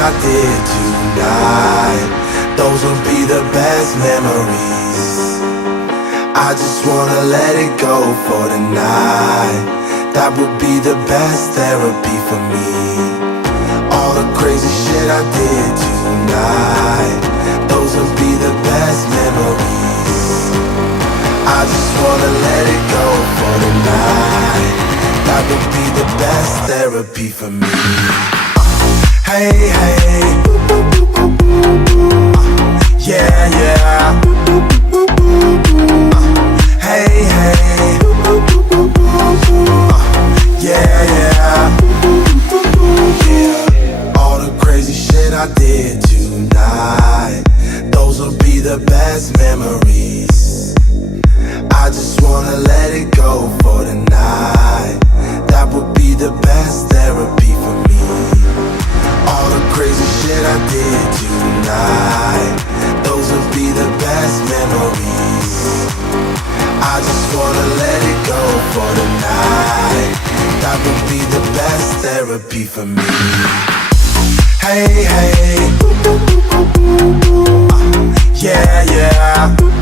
I did tonight, those will be the best memories. I just wanna let it go for tonight. That would be the best therapy for me. All the crazy shit I did tonight, those will be the best memories. I just wanna let it go for tonight. That would be the best therapy for me. Hey, hey, yeah, yeah. Hey, hey, yeah, yeah. Yeah. All the crazy shit I did tonight, those will be the best memories. I just wanna let it go for tonight. That would be the best therapy for me. All the crazy shit I did tonight, those will be the best memories. I just wanna let it go for tonight. That would be the best therapy for me. Hey, hey, yeah, yeah.